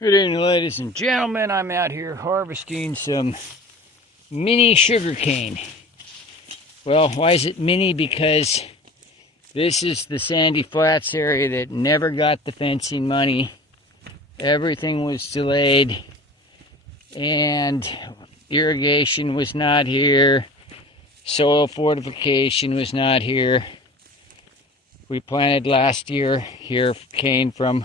Good evening, ladies and gentlemen. I'm out here harvesting some mini sugarcane. Well, why is it mini? Because this is the Sandy Flats area that never got the fencing money. Everything was delayed, and irrigation was not here. Soil fortification was not here. We planted last year here cane from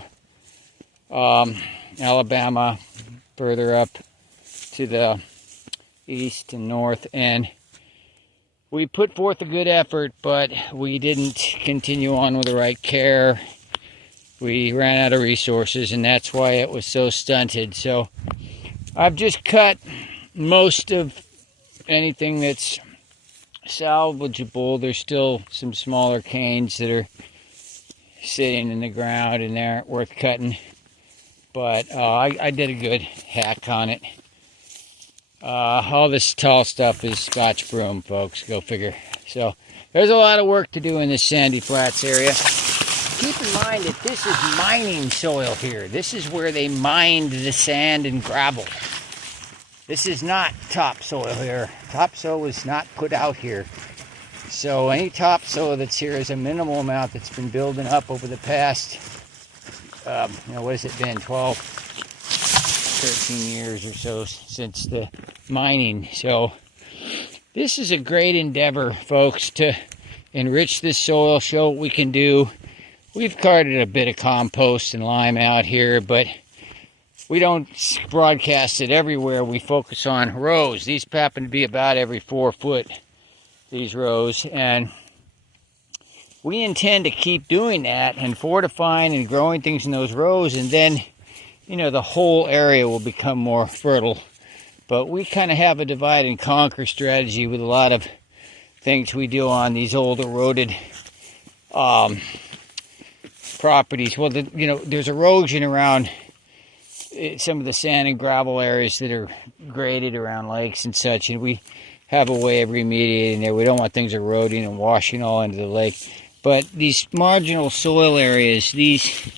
Alabama, further up to the east and north, and we put forth a good effort, but we didn't continue on with the right care. We ran out of resources, and that's why it was so stunted. So I've just cut most of anything that's salvageable. There's still some smaller canes that are sitting in the ground and they aren't worth cutting. But I did a good hack on it. All this tall stuff is Scotch broom, folks. Go figure. So there's a lot of work to do in this Sandy Flats area. Keep in mind that this is mining soil here. This is where they mined the sand and gravel. This is not topsoil here. Topsoil was not put out here. So any topsoil that's here is a minimal amount that's been building up over the past what has it been, 12, 13 years or so since the mining. So this is a great endeavor, folks, to enrich this soil, show what we can do. We've carted a bit of compost and lime out here, but we don't broadcast it everywhere. We focus on rows. These happen to be about every 4 foot, these rows, and we intend to keep doing that and fortifying and growing things in those rows, and then, you know, the whole area will become more fertile. But we kind of have a divide and conquer strategy with a lot of things we do on these old eroded properties. Well, there's erosion around some of the sand and gravel areas that are graded around lakes and such, and we have a way of remediating there. We don't want things eroding and washing all into the lake. But these marginal soil areas, these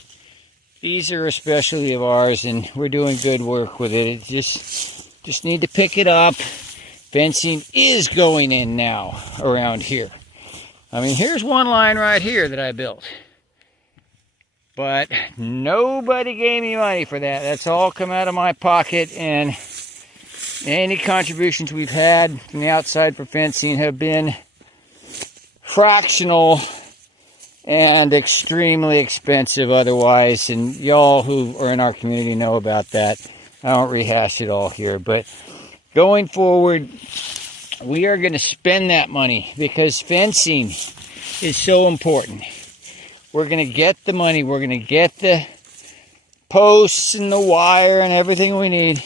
are a specialty of ours, and we're doing good work with it. Just need to pick it up. Fencing is going in now around here. I mean, here's one line right here that I built. But nobody gave me money for that. That's all come out of my pocket, and any contributions we've had from the outside for fencing have been fractional and extremely expensive otherwise, and y'all who are in our community know about that. I won't rehash it all here, but going forward, we are going to spend that money because fencing is so important. We're going to get the money. We're going to get the posts and the wire and everything we need.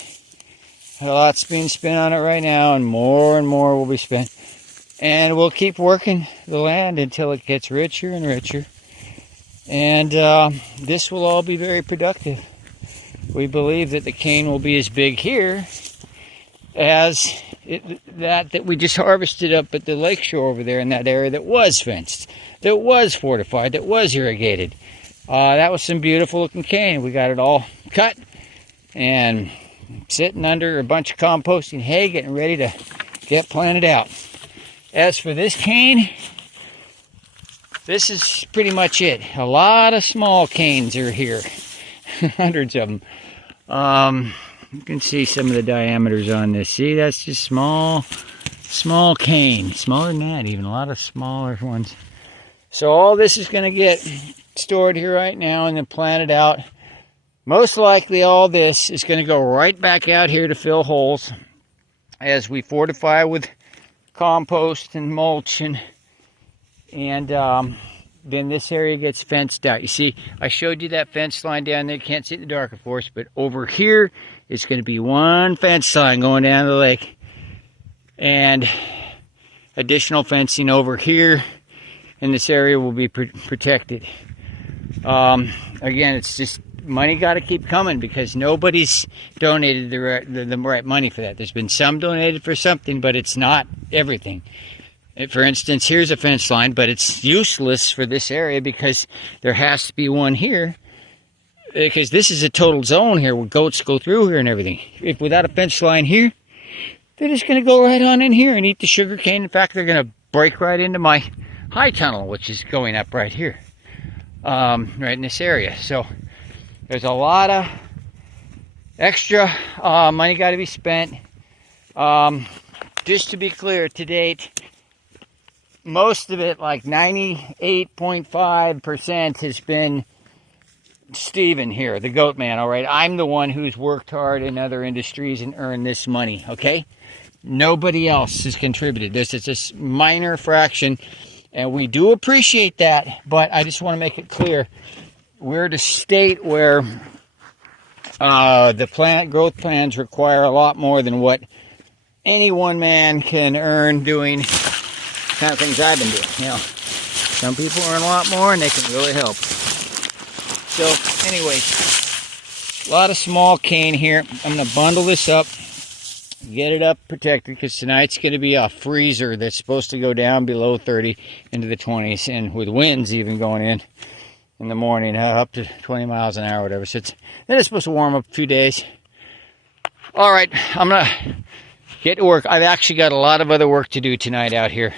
A lot's being spent on it right now, and more will be spent. And we'll keep working the land until it gets richer and richer. And this will all be very productive. We believe that the cane will be as big here as that we just harvested up at the lakeshore over there in that area that was fenced, that was fortified, that was irrigated. That was some beautiful looking cane. We got it all cut and sitting under a bunch of composting hay, getting ready to get planted out. As for this cane, this is pretty much it. A lot of small canes are here. Hundreds of them. You can see some of the diameters on this. See, that's just small cane. Smaller than that even. A lot of smaller ones. So all this is going to get stored here right now and then planted out. Most likely all this is going to go right back out here to fill holes as we fortify with compost and mulch, and then this area gets fenced out. You see, I showed you that fence line down there. You can't see it in the dark, of course, but over here is going to be one fence line going down to the lake, and additional fencing over here in this area will be protected. Again, it's just money got to keep coming because nobody's donated the right money for that. There's been some donated for something, but it's not everything. For instance, here's a fence line, but it's useless for this area because there has to be one here because this is a total zone here where goats go through here and everything. If without a fence line here, they're just going to go right on in here and eat the sugar cane. In fact, they're going to break right into my high tunnel, which is going up right here, right in this area. So there's a lot of extra money got to be spent. Just to be clear, to date, most of it, like 98.5%, has been Steven here, the goat man, all right? I'm the one who's worked hard in other industries and earned this money, okay? Nobody else has contributed. This is just minor fraction, and we do appreciate that, but I just want to make it clear, we're at a state where the plant growth plans require a lot more than what any one man can earn doing kind of things I've been doing. You know, some people earn a lot more and they can really help. So anyways, a lot of small cane here. I'm going to bundle this up, get it up protected, because tonight's going to be a freezer that's supposed to go down below 30 into the 20s, and with winds even going in the morning, up to 20 miles an hour, whatever. So then it's supposed to warm up a few days. All right, I'm going to get to work. I've actually got a lot of other work to do tonight out here.